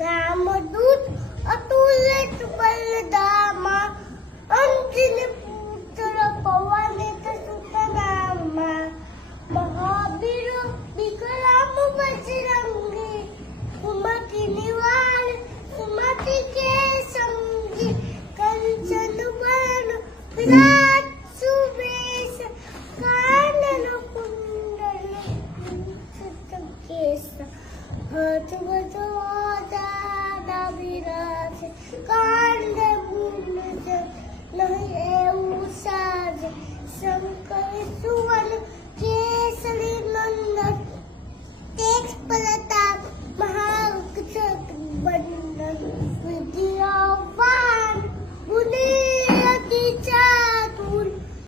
रामदूत अतुलित बलधामा, अंजनी पुत्र पवनित सुत नामा, महावीर विक्रम बजरंगी, सुमति निवार सुमति के संगी, कंचन बरन विराट सुबेश, कानन कुंडल कुंचित केश, हाथ वज्रध्वजा विराज, कांधे मूंज नहीं साज, शंकर सुवन केसरी नंदन, तेज प्रताप